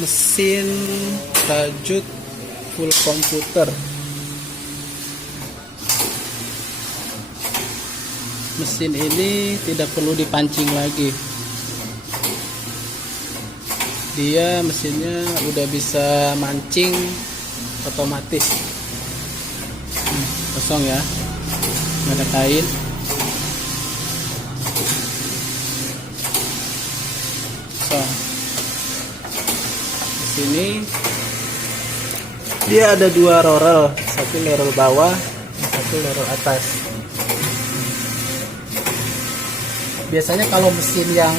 mesin rajut full komputer. Mesin ini tidak perlu dipancing lagi. Dia mesinnya udah bisa mancing otomatis. Kosong ya, nggak ada kain. Kosong. Di sini dia ada dua rorel, satu rorel bawah, satu rorel atas. Biasanya kalau mesin yang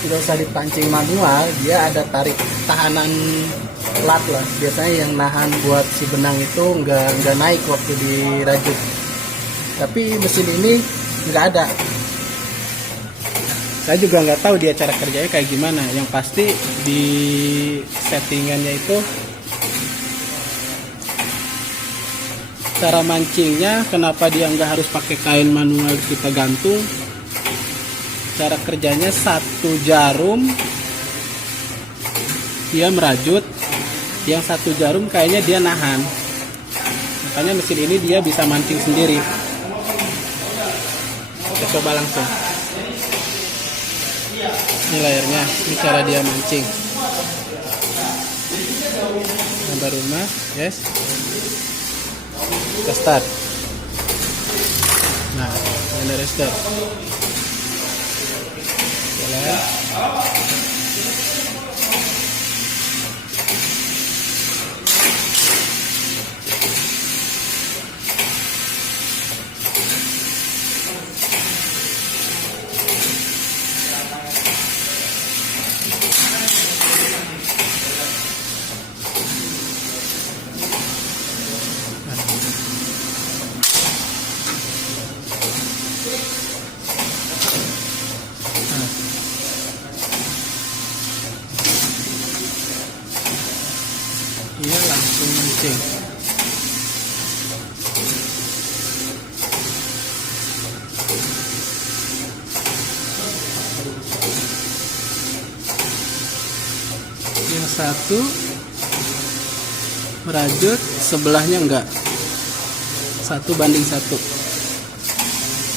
tidak usah dipancing manual, dia ada tarik tahanan plat lah. Biasanya yang nahan buat si benang itu nggak naik waktu dirajut. Tapi mesin ini nggak ada. Saya juga nggak tahu dia cara kerjanya kayak gimana. Yang pasti di settingannya itu cara mancingnya, kenapa dia nggak harus pakai kain manual kita gantung. Cara kerjanya satu jarum dia merajut, yang satu jarum kayaknya dia nahan, makanya mesin ini dia bisa mancing sendiri. Kita coba langsung. Ini layarnya, ini cara dia mancing. Gambar rumah, yes. Kita start. Nah, ini restart. Jalan. Dia langsung mancing. Yang satu merajut, sebelahnya enggak. 1:1.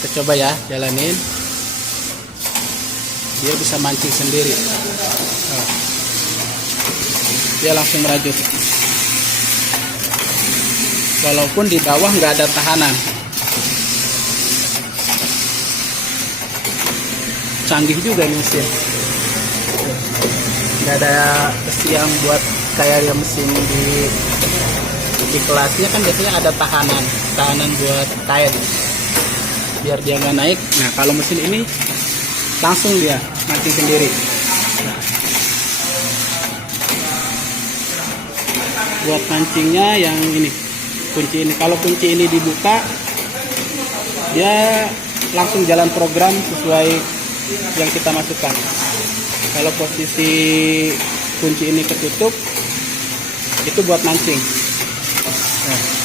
Kita coba ya, jalanin. Dia bisa mancing sendiri. Dia langsung merajut. Walaupun di bawah nggak ada tahanan. Canggih juga nih mesin. Nggak ada besi yang buat kayak mesin di kelasnya kan biasanya ada tahanan buat kain biar dia nggak naik. Nah kalau mesin ini langsung dia mancing sendiri. Buat mancingnya yang ini, kunci ini, kalau kunci ini dibuka dia langsung jalan program sesuai yang kita masukkan. Kalau posisi kunci ini ketutup, itu buat mancing. Nah.